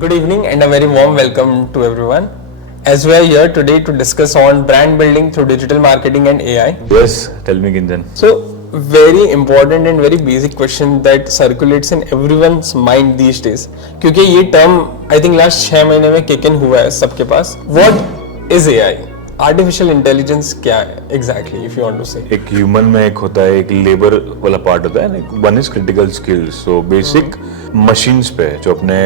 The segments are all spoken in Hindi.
Good evening and a very warm welcome to everyone. As we are here today to discuss on brand building through digital marketing and AI. Yes, tell me Ginjan. So, very important and very basic question that circulates in everyone's mind these days. क्योंकि ये term I think last 6 महीने में kick in हुआ है सबके पास. What is AI? Artificial intelligence क्या है exactly if you want to say? एक ह्यूमन में एक होता है, एक लेबर वाला पार्ट होता है, one is critical skills. So basic machines पे जो अपने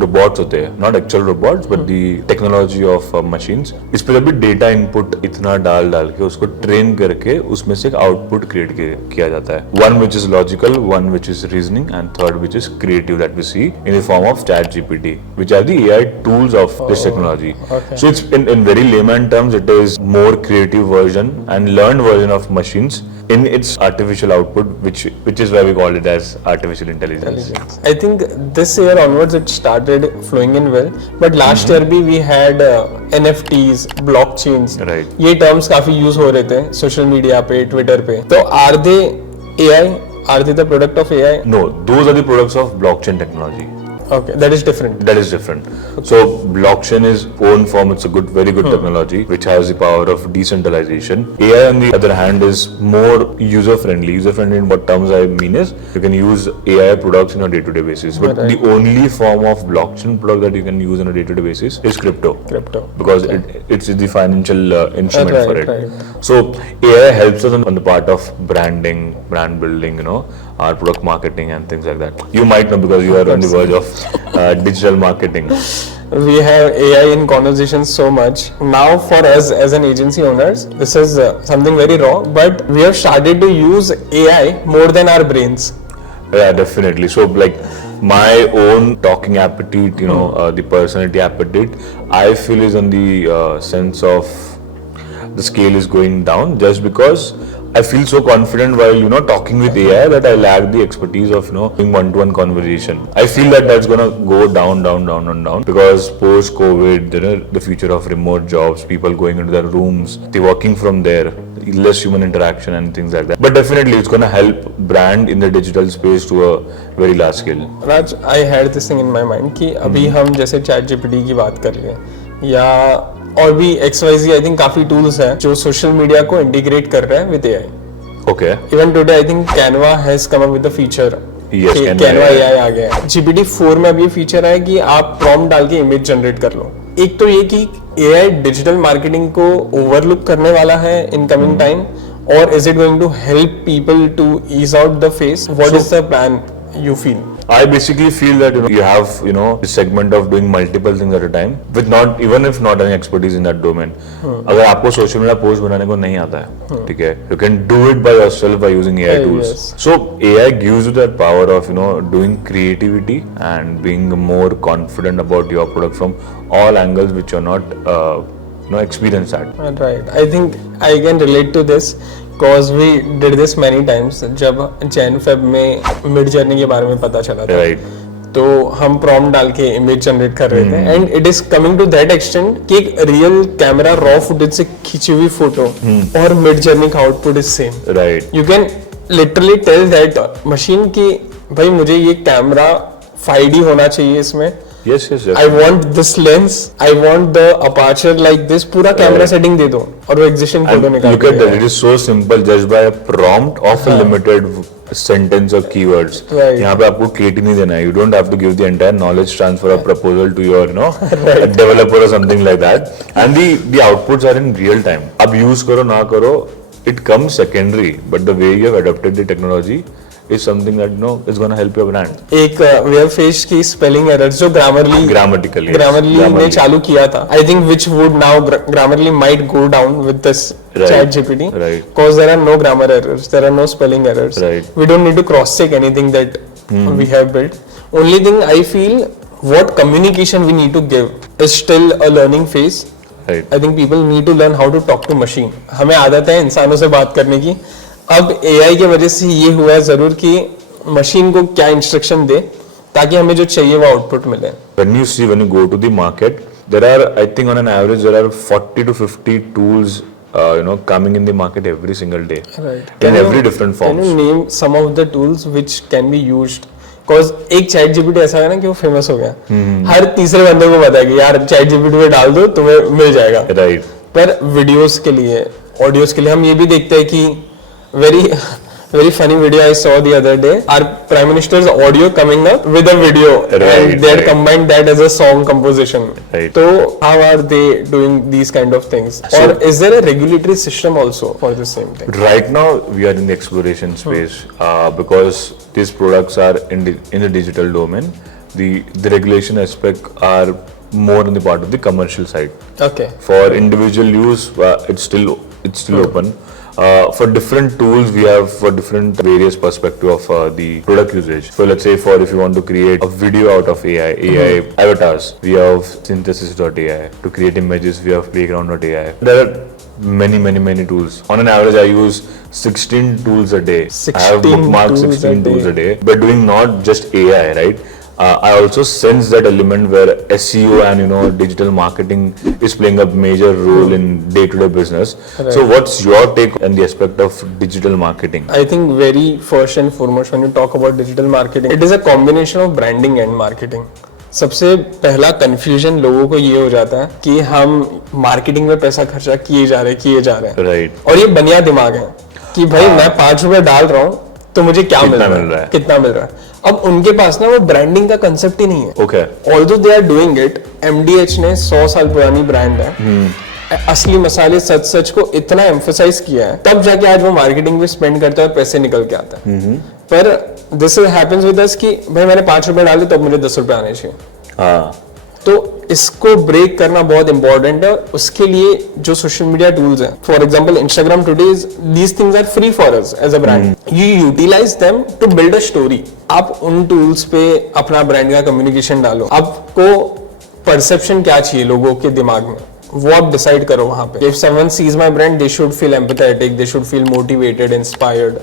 रोबोट्स होते हैं, not actual robots but the technology of machines, इस पे जब भी डेटा इनपुट इतना डाल के उसको ट्रेन करके उसमें से एक आउटपुट क्रिएट किया जाता है. One which is logical, one which is reasoning and third which is creative that we see in the form of ChatGPT, which are the AI tools of this technology. So it's in very layman terms, it is more creative version and learned version of machines in its artificial output, which is why we call it as artificial intelligence. I think this year onwards it started flowing in well, but last year भी we had NFTs, blockchains. Right. ये terms काफी use हो रहे थे social media पे, Twitter पे. तो are they AI? Are they the product of AI? No, those are the products of blockchain technology. Okay, that is different. That is different. So blockchain is own form. It's a very good technology which has the power of decentralization. AI on the other hand is more user friendly. User friendly in what terms I mean is you can use AI products on a day-to-day basis. But the only form of blockchain product that you can use on a day-to-day basis is crypto. Because it's the financial instrument for it. Right. So AI helps us on the part of branding, brand building, our product marketing and things like that. You might know because you are on the verge of digital marketing. We have AI in conversations so much. Now for us as an agency owners, this is something very raw, but we have started to use AI more than our brains. Yeah, definitely. So like my own talking aptitude, the personality aptitude, I feel is on the sense of the scale is going down just because I feel so confident while talking with AI that I lack the expertise of doing one-to-one conversation. I feel that that's gonna go down because post-COVID, the future of remote jobs, people going into their rooms, they working from there, less human interaction and things like that. But definitely, it's gonna help brand in the digital space to a very large scale. Raj, I had this thing in my mind कि अभी हम जैसे ChatGPT की बात कर रहे हैं या और भी XYZ आई थिंक काफी टूल्स हैं जो सोशल मीडिया को इंटीग्रेट कर रहे हैं with AI. Okay. Even today I think Canva has come up with the feature. Yes, Canva AI आ गया है. GPT-4 में अभी ये फीचर है कि आप प्रॉम्प्ट डाल के इमेज जनरेट कर लो. एक तो ये कि AI डिजिटल मार्केटिंग को ओवरलुक करने वाला है इन कमिंग टाइम, और is it going to help people to ease out the face? What is the plan you feel? I basically feel that you have the segment of doing multiple things at a time with not even if not any expertise in that domain. अगर आपको सोशल मीडिया पोस्ट बनाने को नहीं आता है, ठीक है, you can do it by yourself by using AI tools. Yes. So AI gives you that power of doing creativity and being more confident about your product from all angles which you're not experienced at. Right. I think I can relate to this. Because we did this many times. जब Jan-Feb में मिड जर्नी के बारे में पता चला था, Right. तो हम प्रॉम्प्ट डाल के इमेज जनरेट कर रहे थे, and it is coming to that extent कि एक रियल कैमरा रॉ फुटेज से खींची हुई फोटो और मिड जर्नी का output is same. Right. You can literally tell that machine की भाई मुझे ये कैमरा 5D होना चाहिए इसमें. Yes. I want this lens, I want the aperture like this, पूरा कैमरा सेटिंग दे दो और वो एग्जिस्टिंग फोटो निकाल Look at that, it is so simple just by a prompt of a limited sentence or keywords. Right. यहाँ पे आपको creative नहीं देना है. You don't have to give the entire knowledge transfer or proposal to your a developer or something like that. And the outputs are in real time. अब use करो ना करो, it comes secondary. But the way you have adapted the technology is something that is going to help your brand. एक we have faced की spelling errors जो Grammatically ने चालू किया था. I think which would now Grammarly might go down with this ChatGPT. Right. Because there are no grammar errors, there are no spelling errors. Right. We don't need to cross check anything that we have built. Only thing I feel what communication we need to give is still a learning phase. Right. I think people need to learn how to talk to machine. हमें आदत है इंसानों से बात करने की. अब AI की वजह से ये हुआ है जरूर कि मशीन को क्या इंस्ट्रक्शन दे ताकि हमें जो चाहिए वो आउटपुट मिले. When you go to the market, there are, I think on an average, there are 40 to 50 tools coming in the market every single day. Right. In every different forms. Can you name some of the tools which can be used because एक चैट जीपीटी ऐसा है ना कि वो फेमस हो गया, हर तीसरे बंदे को पता है कि यार चैट जीपीटी पे डाल दो तुम्हें मिल जाएगा। राइट। पर वीडियोस के लिए, ऑडियोज के लिए हम ये भी देखते हैं कि very funny video I saw the other day. Our Prime Minister's audio coming up with a video, and they had combined that as a song composition. Right. So how are they doing these kind of things? Or is there a regulatory system also for the same thing? Right now we are in the exploration space because these products are in the digital domain. The regulation aspect are more on the part of the commercial side. Okay. For individual use, it's still open. For different tools, we have for different various perspective of the product usage. So let's say if you want to create a video out of AI avatars, we have synthesis.ai. To create images, we have playground.ai. There are many tools. On an average, I use 16 tools a day. I have bookmarked 16 tools a day. But doing not just AI, right? I also sense that element where SEO and digital marketing is playing a major role in day-to-day business. Right. So what's your take on the aspect of digital marketing? I think very first and foremost when you talk about digital marketing, it is a combination of branding and marketing. सबसे पहला कंफ्यूजन लोगों को ये हो जाता है कि हम मार्केटिंग में पैसा खर्चा किए जा रहे हैं। Right. और ये बनिया दिमाग है कि भाई मैं 5 रुपए डाल रहा हूँ तो मुझे क्या मिल रहा है, कितना मिल रहा है। अब उनके पास ना वो ब्रांडिंग का कंसेप्ट ही नहीं है। Okay. Although they are doing it, MDH ने 100 साल पुरानी ब्रांड है, असली मसाले सच को इतना एम्फसाइज किया है, तब जाके आज वो मार्केटिंग पे स्पेंड करता है और पैसे निकल के आता है। पर दिस हैपेंस विद अस कि भाई मैंने 5 रुपए डाले तब मुझे 10 रुपए आने चाहिए। हाँ। तो इसको ब्रेक करना बहुत इंपॉर्टेंट है, और उसके लिए जो सोशल मीडिया टूल्स हैं, for example Instagram today, these things are free for us as a brand, you utilise them to build a story. आप उन टूल्स पे अपना ब्रांड का कम्युनिकेशन डालो, आपको परसेप्शन क्या चाहिए लोगों के दिमाग में वो आप डिसाइड करो वहां पे। If someone sees my brand, they should feel empathetic, they should feel motivated, inspired,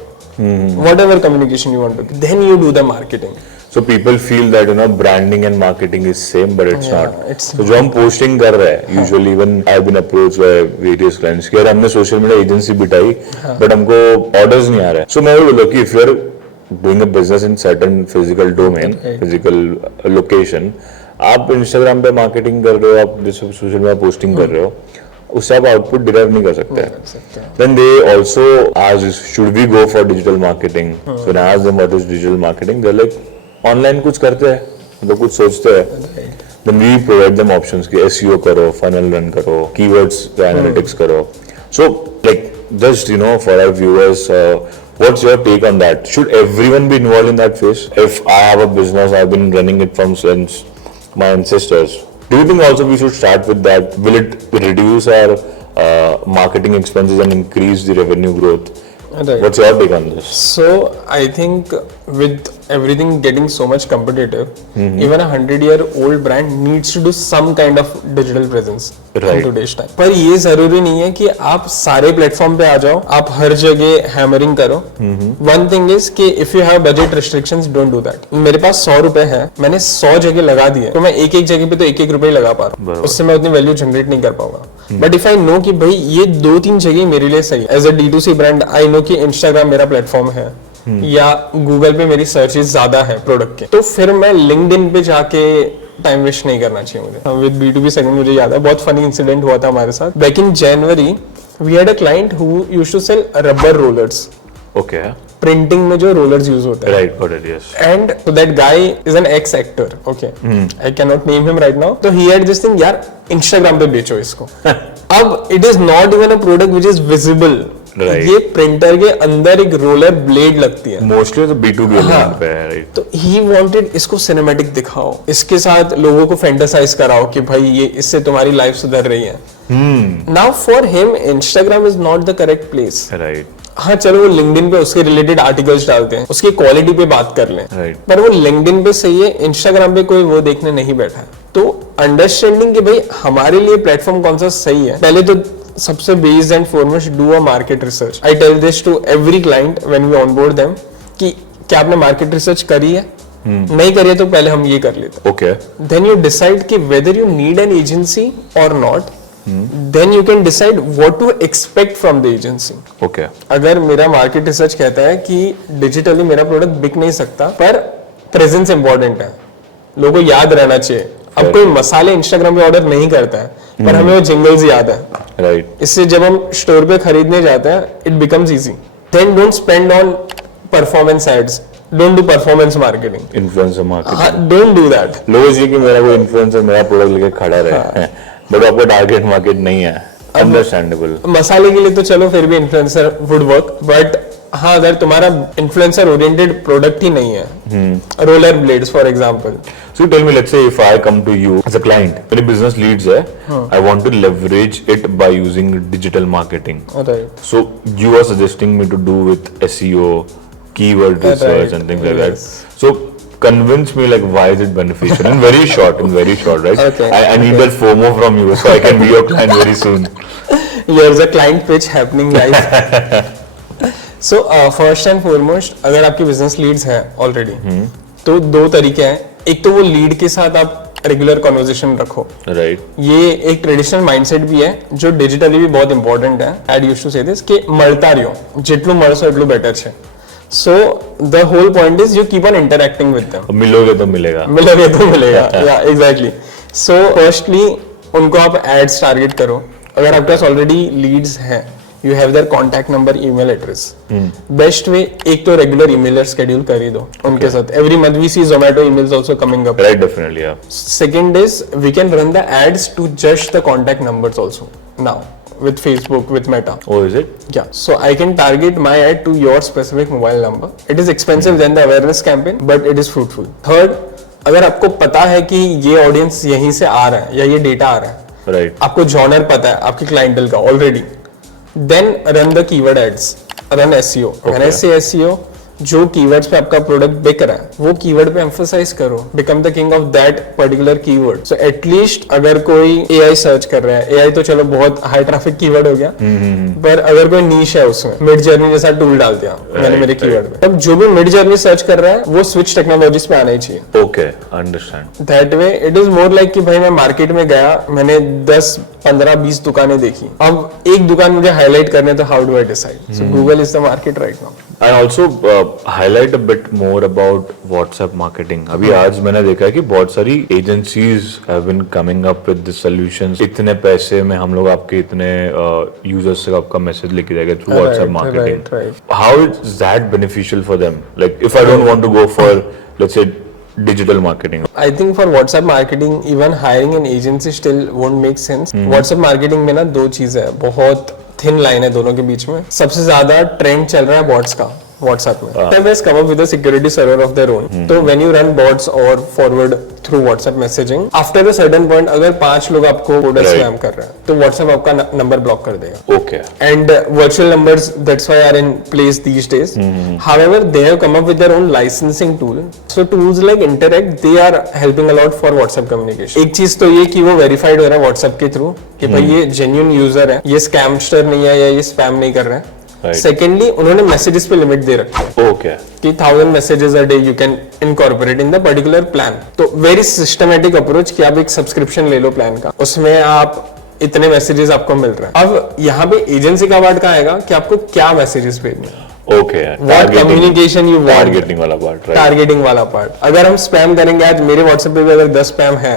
whatever communication you want to, then you do the marketing. So people feel that branding and marketing is same, but it's not. So जो हम posting कर रहे हैं, usually even I've been approached by various clients कि यार हमने social media agency बिठाई, but हमको orders नहीं आ रहे हैं। So मैं वो बोला कि if you're doing a business in certain physical domain, physical location, आप Instagram पे marketing कर रहे हो, आप social media posting कर रहे हो, उससे आप आउटपुट डिराइव नहीं कर सकते। Then they also ask, should we go for digital marketing? So when I ask them what is digital marketing, they're like, online कुछ करते हैं, मतलब कुछ सोचते हैं। Then we provide them options कि SEO करो, funnel run करो, keywords analytics करो। So like just for our viewers, what's your take on that? Should everyone be involved in that phase? If I have a business, I've been running it from since my ancestors. Do you think also we should start with that? Will it reduce our marketing expenses and increase the revenue growth? Right. What's your take on this? So I think with everything getting so much competitive, even a 100-year-old brand needs to do some kind of digital presence in today's time. पर ये जरूरी नहीं है कि आप सारे प्लेटफॉर्म पे आ जाओ, आप हर जगह हैमरिंग करो। One thing is कि if you have budget restrictions, don't do that. मेरे पास 100 रुपए है, मैंने 100 जगह लगा दिए, तो मैं एक जगह पे तो एक रुपए लगा पा रहा हूँ, उससे मैं उतनी वैल्यू जनरेट नहीं कर पाऊंगा। बट इफ आई नो कि भाई ये 2-3 जगह मेरे लिए सही है, as a D2C brand I know कि इंस्टाग्राम मेरा प्लेटफॉर्म है या गूगल पे मेरी सर्चेस ज्यादा है प्रोडक्ट के, तो फिर मैं लिंक्डइन पे जाके टाइम वेस्ट नहीं करना चाहिए मुझे। विद B2B सेगमेंट मुझे याद है बहुत फनी इंसिडेंट हुआ था हमारे साथ। Back in January we had a client who used to sell rubber rollers. Okay. Printing में जो रोलर्स यूज होते हैं। Right, got it, yes. And so that guy is an ex actor, okay, I can not name him right now. तो ही हैड दिस थिंग, यार इंस्टाग्राम पे बेचो इसको। अब it is not even a product which is visible. ये प्रिंटर के अंदर एक रोलर ब्लेड लगती है, मोस्टली तो B2B एलिमेंट पे है, राइट। तो ही वांटेड इसको सिनेमैटिक दिखाओ, इसके साथ लोगों को फैंटासाइज कराओ कि भाई ये इससे तुम्हारी लाइफ सुधर रही है। Now for him Instagram is not the correct place, right. हाँ चलो वो लिंक्डइन पे उसके रिलेटेड आर्टिकल्स डालते हैं, उसकी क्वालिटी पे बात कर लें, right. पर वो लिंक्डइन पे सही है, इंस्टाग्राम पे कोई वो देखने नहीं बैठा है। तो अंडरस्टैंडिंग कि भाई हमारे लिए प्लेटफॉर्म कौन सा सही है, पहले तो सबसे based and foremost do a market research. I tell this to every client when we onboard them कि क्या आपने मार्केट रिसर्च करी है, नहीं करी है तो पहले हम ये कर लेते। ओके। देन यू डिसाइड कि whether you need an agency और not, then you can decide what to expect from the agency. Okay. अगर मेरा मार्केट रिसर्च कहता है कि डिजिटली मेरा प्रोडक्ट बिक नहीं सकता, पर प्रेजेंस इंपॉर्टेंट है, लोगों को याद रहना चाहिए. अब कोई मसाले इंस्टाग्राम पे ऑर्डर नहीं करता है, पर हमें वो जिंगल्स याद है. राइट. इससे जब हम स्टोर पे खरीदने जाते हैं, it becomes easy. Then don't spend on performance ads, don't do performance marketing. Influencer marketing, don't do that. लोगों चाहिए कि मेरा कोई इन्फ्लुएंसर मेरा प्रोडक्ट लेके खड़ा रहे, बट आपका टारगेट मार्केट नहीं है. अंडरस्टैंडेबल. मसाले के लिए तो चलो फिर भी इन्फ्लुएंसर वुड वर्क, बट हाँ, अगर तुम्हारा इन्फ्लुएंसर ओरिएंटेड प्रोडक्ट ही नहीं है, roller blades for example. So tell me, let's say if I come to you as a client, मेरे business leads है, I want to leverage it by using digital marketing. Right. So you are suggesting me to do with SEO, keyword research and things like that. So convince me, like, why is it beneficial? In very short, right? Okay. I need that FOMO from you so I can be your client very soon. Here's a client pitch happening live. So first and foremost, अगर आपकी बिजनेस लीड्स हैं ऑलरेडी, तो दो तरीके हैं. एक तो वो लीड के साथ आप रेगुलर कन्वर्सेशन रखो. Right. ये एक ट्रेडिशनल माइंडसेट भी है जो डिजिटली भी बहुत इंपॉर्टेंट है. आई यूज्ड टू से दिस कि મળતા રહ્યો, જેટલું મળશો એટલું બેટર છે. So the whole point is you keep on interacting with them. मिलोगे तो मिलेगा. मिलोगे तो मिलेगा. Yeah, exactly. So firstly उनको आप एड्स टारगेट करो. अगर आपके पास ऑलरेडी लीड्स हैं, you have their contact number, email address, best way एक तो रेगुलर ईमेलर शेड्यूल कर ही दो उनके साथ. Every month we see Zomato emails also coming up. Right, definitely, yeah. Second is we can run the ads to just the contact numbers also now with Facebook, with Meta. Oh, is it? Yeah, so I can target my ad to your specific mobile number. It is expensive than the awareness campaign, but it is fruitful. Third, अगर आपको पता है कि ये ऑडियंस यहीं से आ रहा है या ये डेटा आ रहा है, Right. आपको जॉनर पता है आपकी क्लाइंटल का already, then run the keyword ads, run SEO. When I say SEO, जो कीवर्ड्स पे आपका प्रोडक्ट बिक रहा है वो कीवर्ड पे एम्फसाइज करो, become the king of that particular keyword. So at least अगर कोई AI सर्च कर रहा है, AI तो चलो बहुत हाई ट्रैफिक कीवर्ड हो गया, पर अगर कोई नीश है उसमें, मिड जर्नी जैसा टूल डाल दिया मैंने मेरे कीवर्ड पे, तब जो भी मिड जर्नी सर्च कर रहा है वो स्विच टेक्नोलॉजीज पे आना ही चाहिए. Okay, understand. That way it is more like कि भाई मैं मार्केट में गया, मैंने 10, 15, 20 दुकानें देखी, अब एक दुकान मुझे हाईलाइट करने, तो how do I decide? So Google is the market right now. And also highlight a bit more about WhatsApp marketing. अभी आज मैंने देखा है कि बहुत सारी agencies have been coming up with the solutions. इतने पैसे में हम लोग आपके इतने users से आपका मैसेज लेके जाएगा through WhatsApp marketing. Right. How is that beneficial for them? Like if I don't want to go for, let's say, digital marketing. I think for WhatsApp marketing, even hiring an agency still won't make sense. WhatsApp marketing में ना दो चीजें हैं, बहुत थिन लाइन है दोनों के बीच में. सबसे ज्यादा ट्रेंड चल रहा है बॉट्स का WhatsApp में. They has come up with a security server of their own. तो when you run bots or forward through WhatsApp messaging, after a certain point अगर 5 लोग आपको कोडर स्पैम कर रहे हैं, तो WhatsApp आपका नंबर ब्लॉक कर देगा. Okay. And virtual numbers, that's why are in place these days. However, they have come up with their own licensing tool. So tools like Interact, they are helping a lot for WhatsApp communication. एक चीज तो ये कि वो वेरीफाइड हो रहा है WhatsApp के थ्रू कि भाई ये जेन्युइन यूजर है, ये स्कैमस्टर नहीं है या ये स्पैम नहीं कर रहे हैं. सेकेंडली उन्होंने मैसेजेस पे लिमिट दे रखी है. Okay. कि 1000 messages a day you can incorporate in the particular plan. तो वेरी सिस्टमेटिक अप्रोच कि आप एक सब्सक्रिप्शन ले लो प्लान का, उसमें आप इतने मैसेजेस आपको मिल रहे हैं. अब यहाँ पे एजेंसी का पार्ट कहाँ आएगा कि आपको क्या मैसेजेस भेजने हैं. Okay. What communication you want. Targeting वाला part, right? Targeting वाला part. अगर हम स्पैम करेंगे, आज मेरे WhatsApp पे भी अगर 10 स्पैम है,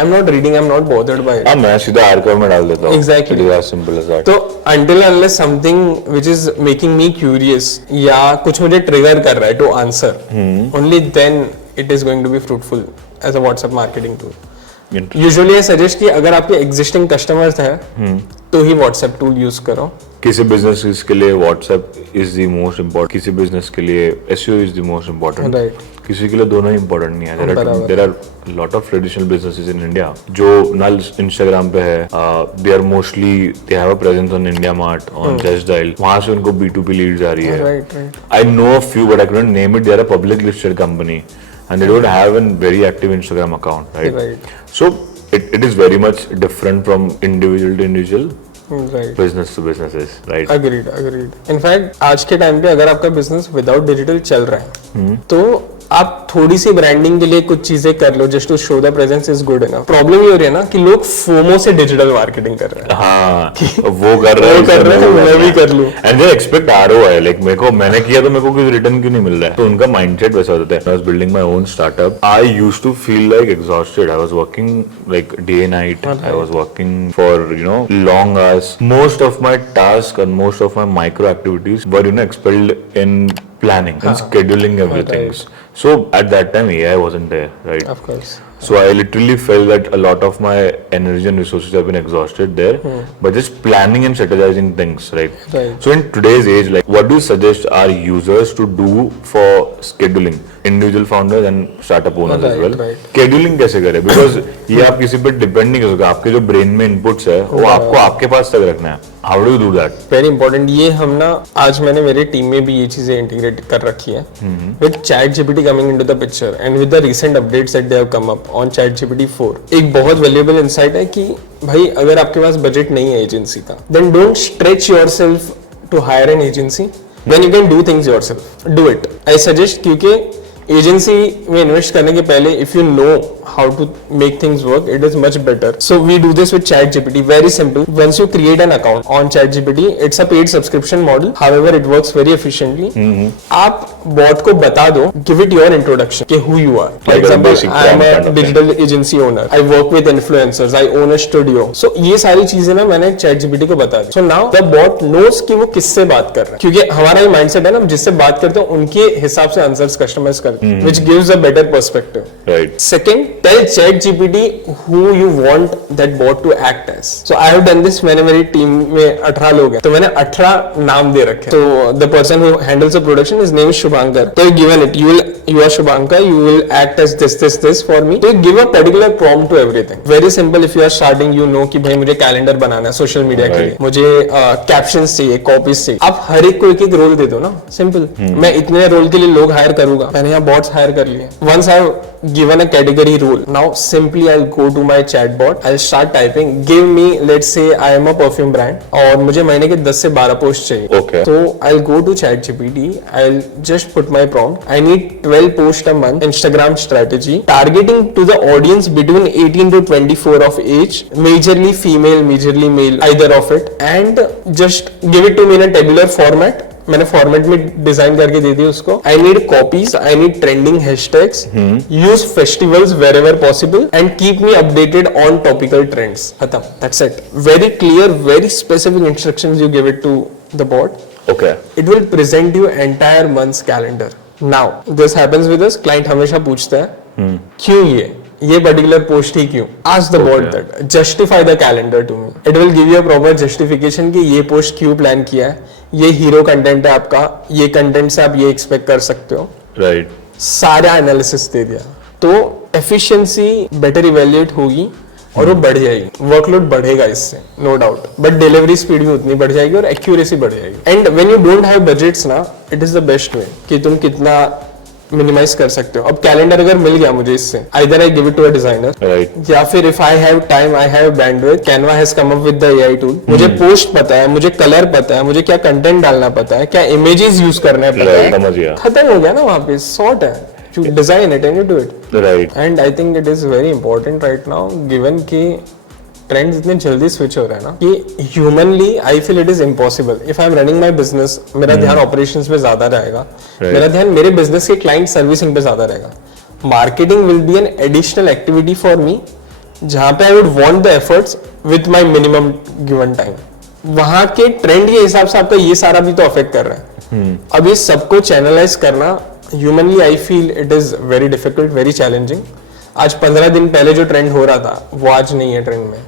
I'm not reading, I'm not bothered by it. हाँ, मैं सीधा आर्काइव में डाल देता हूँ. Exactly. It is as simple as that. तो until unless something which is making me curious या कुछ मुझे ट्रिगर कर रहा है to answer, only then it is going to be fruitful as a WhatsApp marketing tool. Usually I suggest कि अगर आपके existing customers हैं, तो ही WhatsApp tool use करो. किसी बिजनेस के लिए WhatsApp is the most important, किसी बिजनेस के लिए SEO is the most important. किसी के लिए दोनों ही इम्पोर्टेंट नहीं है. There are lot of traditional businesses in India जो ना इंस्टाग्राम पे है, they are mostly they have a presence on IndiaMART, on Justdial, वहां से उनको B2B लीड्स आ रही है. I know a few but I can name it. They are a public listed company and they don't have a very active Instagram account, right? So it is very much different from individual to individual. Right. Business to businesses, right? Agreed. In fact, आज के टाइम पे अगर आपका बिजनेस विदाउट डिजिटल चल रहा है, तो आप थोड़ी सी ब्रांडिंग के लिए कुछ चीजें कर लो just to show the presence is good enough. Problem ये हो रही है ना कि लोग फोमो से डिजिटल मार्केटिंग कर रहे हैं। हाँ, वो कर रहे हैं, मैं भी कर लूं। And they expect ROI, like मैंने किया तो मेरे को कोई रिटर्न क्यों नहीं मिल रहा है, तो उनका माइंडसेट वैसा होता है। I was building my own startup, I used to feel like exhausted, I was working like day night, I was working for long hours, most of my task and most of my micro activities were expelled in planning and scheduling everything. So at that time AI wasn't there, right? Of course. So I literally felt that a lot of my energy and resources have been exhausted there, but just planning and strategizing things, right? So in today's age, like, what do you suggest our users to do for scheduling? Individual founders and startup owners as well. Scheduling कैसे करें? Because ये आप किसी पे डिपेंड नहीं कर सकते, आपके जो ब्रेन में इनपुट्स है वो आपको आपके पास तक रखना है। How do you do that? Very important. ये हम ना आज मैंने मेरे टीम में भी ये चीजें इंटीग्रेट कर रखी है। With ChatGPT coming into the picture and with the recent updates that they have come up on ChatGPT 4, एक बहुत valuable insight है कि भाई अगर आपके पास बजट नहीं है एजेंसी का, then don't stretch yourself to hire an agency. Then you can do things yourself. Do it. I suggest क्योंकि एजेंसी में इन्वेस्ट करने के पहले if you know how to make things work it is much better. So we do this with ChatGPT. Very simple. Once you create an account on ChatGPT, it's a paid subscription model. However it works very efficiently. आप बॉट को बता दो, गिव इट योर इंट्रोडक्शन कि who you are. For example, I am a digital agency owner, I work with influencers, I own a studio. So ये सारी चीजें ना मैंने ChatGPT को बता दी. So now the bot knows कि वो किससे बात कर रहा है, क्योंकि हमारा ये माइंडसेट है ना, जिससे बात करते हैं उनके हिसाब से आंसर्स कस्टमाइज करते हैं, which gives a better perspective. Right. Second, tell ChatGPT who you want that bot to act as. So I have done this. मैंने मेरी टीम में 18 लोग हैं, तो मैंने 18 नाम दे रखे. So the person who handles the production, his name is Shubhankar. So you given it, you are Shubhankar, you will act as this for me. So you give a particular prompt to everything. Very simple. If you are starting, you know कि भाई मुझे कैलेंडर बनाना है सोशल मीडिया के लिए, मुझे कैप्शंस चाहिए, कॉपीज चाहिए. आप हर एक को एक रोल दे दो ना. सिंपल. मैं इतने रोल के लिए लोग हायर करूंगा, मैंने यहाँ बॉट्स हायर कर लिए. Once I've given a category rule, now simply I'll go to my chatbot, I'll start typing, give me, let's say I am a perfume brand और मुझे महीने के 10 से 12 पोस्ट चाहिए. Okay. So I'll go to ChatGPT, I'll just put my prompt. I need 12 posts a month, Instagram strategy, targeting to the audience between 18 to 24 of age, majorly female, majorly male, either of it, and just give it to me in a tabular format. मैंने फॉर्मेट में डिजाइन करके दे दी उसको. I need copies, I need trending hashtags, use festivals wherever possible and keep me updated on topical trends. खत्म. That's it. Very clear, very specific instructions you give it to the bot. Okay. It will present you entire month's calendar. Now this happens with us. Client हमेशा पूछता है क्यों ये पर्टिकुलर पोस्ट ही क्यों. Ask the bot that, justify the calendar to me. It will give you a proper justification कि ये पोस्ट क्यों प्लान किया है, ये हीरो कंटेंट है आपका, ये कंटेंट से आप ये एक्सपेक्ट कर सकते हो. राइट. सारा एनालिसिस दे दिया. तो एफिशिएंसी बेटर इवेल्युएट होगी और वो बढ़ जाएगी. वर्कलोड बढ़ेगा इससे, no doubt, but delivery speed भी उतनी बढ़ जाएगी और एक्यूरेसी बढ़ जाएगी. And when you don't have budgets ना, it is the best way कि तुम कितना मिनिमाइज कर सकते हो. अब कैलेंडर अगर मिल गया मुझे इससे, either I give it to a designer, right, या फिर if I have time, I have bandwidth, Canva has come up with the AI tool. मुझे पोस्ट पता है, मुझे कलर पता है, मुझे क्या कंटेंट डालना पता है, क्या इमेजेस यूज करने पता है. समझ गया. खत्म हो गया ना वहां पे. सॉर्ट है. You design it and you do it. Right. And I think it is very important right now, given कि ट्रेंड्स इतने जल्दी स्विच हो रहे हैं ना कि humanly I feel it is impossible. If I am running my business, मेरा ध्यान ऑपरेशंस पे ज्यादा रहेगा, मेरा ध्यान मेरे बिजनेस के क्लाइंट सर्विसिंग पे ज्यादा रहेगा. Marketing will be an additional activity for me, जहां पे I would want the efforts with my minimum given time. वहां के ट्रेंड के हिसाब से आपका ये सारा भी तो अफेक्ट कर रहा है. अब ये सबको चैनलाइज करना humanly I feel it is very difficult, very challenging. आज 15 दिन पहले जो ट्रेंड हो रहा था वो आज नहीं है ट्रेंड में.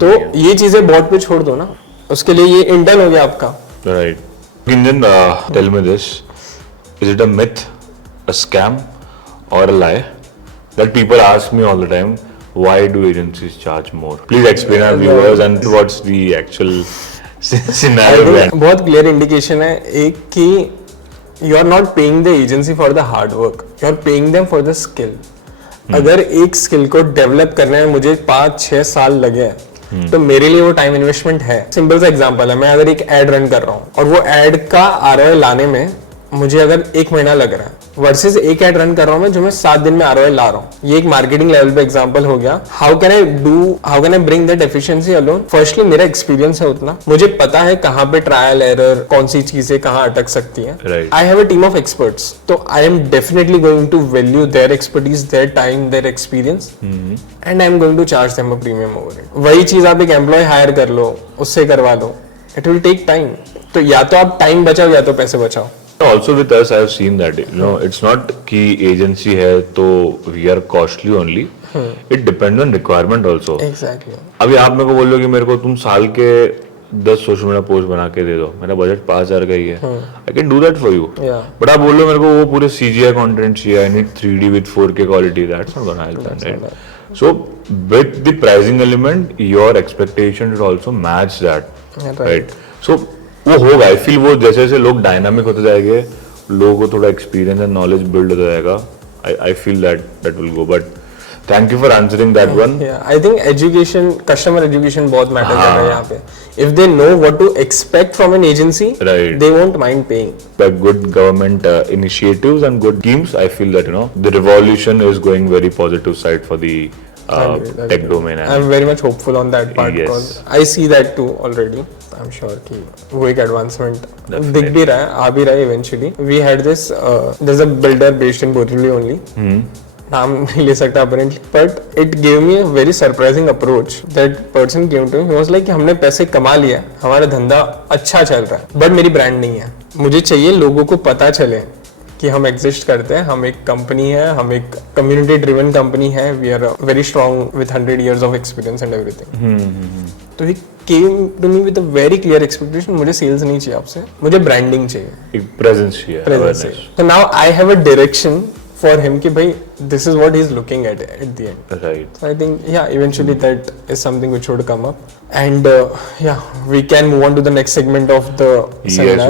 तो ये चीजें बॉट पे छोड़ दो ना, उसके लिए ये इंटर्न हो गया आपका. Right. Gunjan, tell me this, is it a myth, a scam or a lie that people ask me all the time, why do agencies charge more? Please explain our viewers and what's the actual scenario. बहुत क्लियर इंडिकेशन है एक कि you are not paying the agency for the hard work, you are paying them for the skill. अगर एक स्किल को डेवलप करने में मुझे 5-6 साल लगे तो मेरे लिए वो टाइम इन्वेस्टमेंट है. सिंपल सा एग्जांपल है, मैं अगर एक एड रन कर रहा हूँ और वो एड का ROI लाने में मुझे अगर 1 महीना लग रहा है वर्सेस एक एड रन कर रहा हूँ मैं जो मैं 7 दिन में ROI ला रहा हूँ। ये एक मार्केटिंग लेवल पे एग्जांपल हो गया। How can I bring that efficiency alone? Firstly मेरा एक्सपीरियंस है उतना, मुझे पता है कहाँ पे ट्रायल एरर, कौन सी चीजें कहाँ अटक सकती है। I have a team of experts, तो I am definitely going to value their expertise, their time, their experience, and I am going to charge them a premium over it. वही चीज आप एक एम्प्लॉय हायर कर लो, उससे करवा लो, इट विल टेक टाइम। तो या तो आप टाइम बचाओ या तो पैसे बचाओ। Also with us, I have seen that, you know, it's not कि agency है तो we are costly only. It depends on requirement also. Exactly. अभी आप मेरे को बोल रहे हो कि मेरे को तुम साल के 10 सोशल मीडिया पोस्ट बना के दे दो, मेरा बजट 5,000 का ही है, I can do that for you. But आप बोल रहे हो मेरे को वो पूरे CGI content चाहिए, I need 3D with 4K quality, that's not gonna help, right? So with the pricing element, your expectation should also match that, right? So वो होगा, आई फील वो जैसे जैसे लोग डायनामिक होते जाएंगे, लोगों को थोड़ा एक्सपीरियंस एंड नॉलेज बिल्ड हो जाएगा, I feel that will go. But thank you for answering that one. I think education, customer education बहुत मैटर कर रहा है यहाँ पे। If they know what to expect from an agency, they won't mind paying. By good government initiatives and good schemes, I feel that, you know, the revolution is going very positive side for the tech domain. I'm very much hopeful on that part, because I see that too already. I'm sure कि वो एक एडवांसमेंट दिख भी रहा है, आ भी रहा है eventually. We had this, there's a builder based in Borivali only. नाम नहीं ले सकता apparently, but it gave me a very surprising approach. That person came to me, he was like, हमने पैसे कमा लिया, हमारा धंधा अच्छा चल रहा है, but मेरी ब्रांड नहीं है। मुझे चाहिए लोगों को पता चले कि हम एग्जिस्ट करते हैं, हम एक कंपनी है, हम एक कम्युनिटी ड्रिवन कंपनी है, we are very strong with 100 years of experience and everything. तो he came to me with a very clear expectation, मुझे सेल्स नहीं चाहिए आपसे, मुझे ब्रांडिंग चाहिए, एक प्रेजेंस चाहिए। तो now I have a direction for him कि भाई this is what he is looking at the end, right? So I think yeah eventually that is something which should come up, and yeah we can move on to the next segment of the seminar.